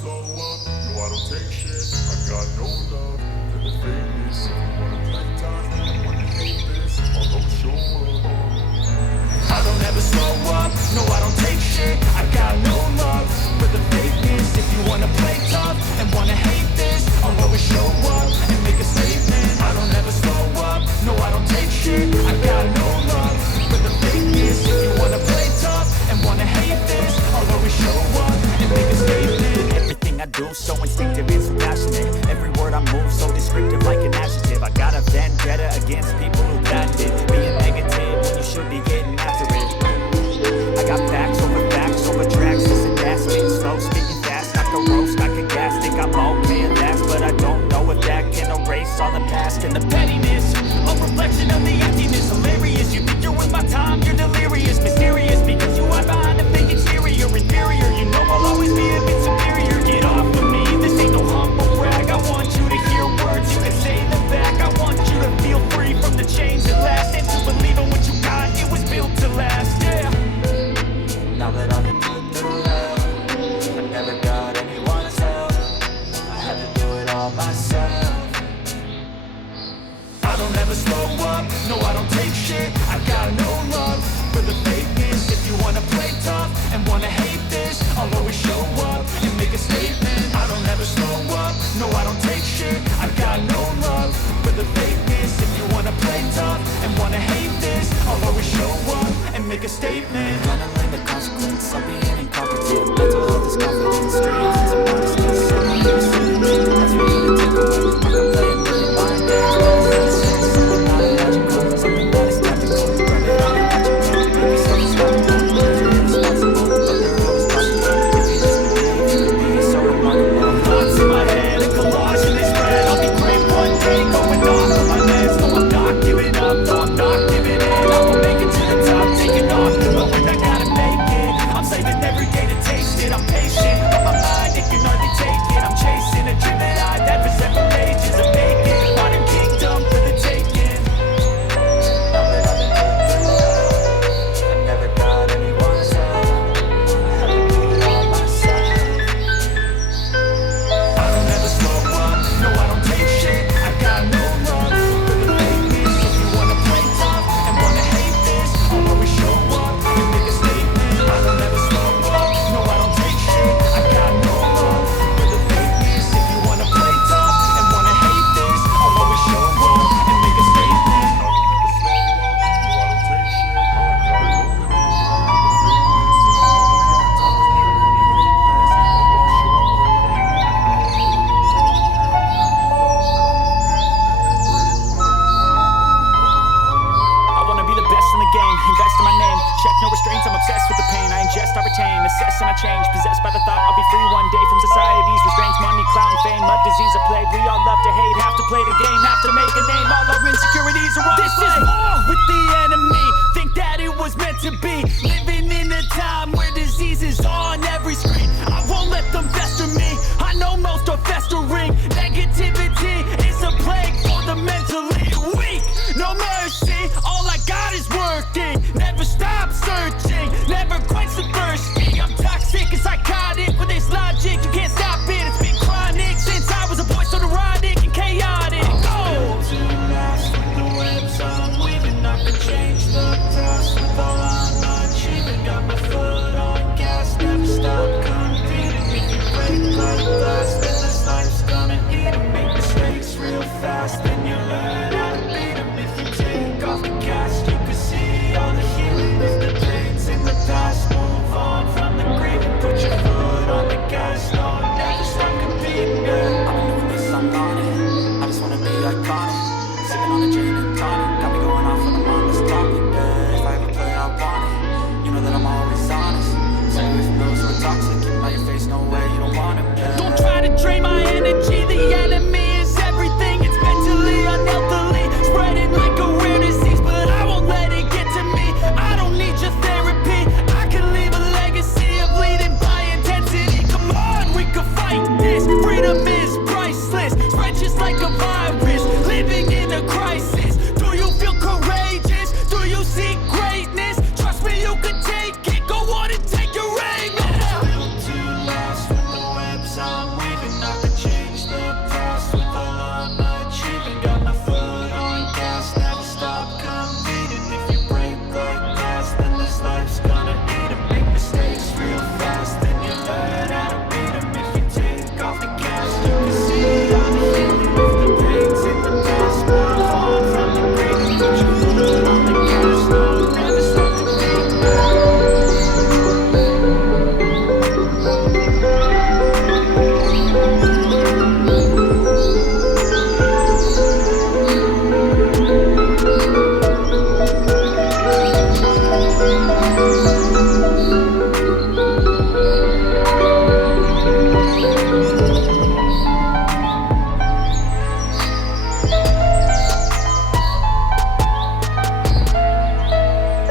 slow up, no I don't take shit. I got no love for the fakeness. If you wanna play tough and wanna hate this, I'll always show up. I don't ever slow up, no I don't take shit. I got no love for the fakeness. If you wanna play tough and wanna hate this, I'll always show up and make a statement. I don't ever slow up, no I don't take shit. I got no love for the fakeness. If you wanna play tough and wanna hate this, I'll always show up and make a statement. Everything I do so instinctive and so passionate. Every word I move so descriptive like an adjective. I got a vendetta against people who patented being negative when you should be getting after it. I got facts over tracks, this and that, spitting slow, speaking fast, I can roast, I can gas, think I'm okay at last, but I don't know if that can erase all the past and the pettiness, a reflection of the emptiness, hilarious, you think you're with my time, you're delirious, mysterious, because you hide behind a fake exterior, inferior, you know I'll always be a bit superior, get off of me, this ain't no humble brag, I want you to hear words, you can say them back, I want you to feel free from the chains that last, and to believe in what you got, it was built to last, yeah. Now that I've been put through hell, I never got anyone's help, I had to do it all myself. I don't ever slow up, no I don't take shit, I got no love for the fakeness. If you wanna play tough and wanna hate this, I'll always show up and make a statement. I don't ever slow up, no I don't take shit, I got no love for the fakeness. If you wanna play tough and wanna hate this, I'll always show up and make a statement. Gonna learn the consequence of being incompetent. Mental health is confidence, dreams and some honesty. So I'm gonna see the need, that's for you to take away. I can play a million mind games, but I'm gonna say something not illogical, something that is tactical. Run it on your magical, make yourself unstoppable. You're irresponsible, but they're always possible. If you just believe, you can be so remarkable. Thoughts in my head, a collage in this red. I'll be great one day, going off of my meds. No, I'm not giving up, no, I'm not giving in. I will make it to the top, taking off, knowing I gotta make it. I'm saving every day to taste it, I'm patient, but my mind, it can hardly take it. I'm chasing a dream that I've had for several ages. I'm making modern kingdom for the taking. Now that I've been put through hell, I never got anyone's help, I had to do it all myself. I don't ever slow up, no I don't take shit, I got no love for the fakeness. If you wanna play tough and wanna hate this, I'll always show up and make a statement. I don't ever slow up, no I don't take shit, I got no love for the fakeness. If you wanna play tough and wanna hate this, I'll always show up and make a statement. I don't ever slow up, no I don't take shit, I got no love for the I wanna be the best in the game, invest in my name. Check no restraints, I'm obsessed with the pain. I ingest, I retain, assess and I change. Possessed by the thought I'll be free one day from society's restraints. Money, clout, and fame, mud, disease, a plague. We all love to hate, have to play the game, have to make a name. All our insecurities are on This is war with the enemy. Think that it was meant to be. Living in a time where disease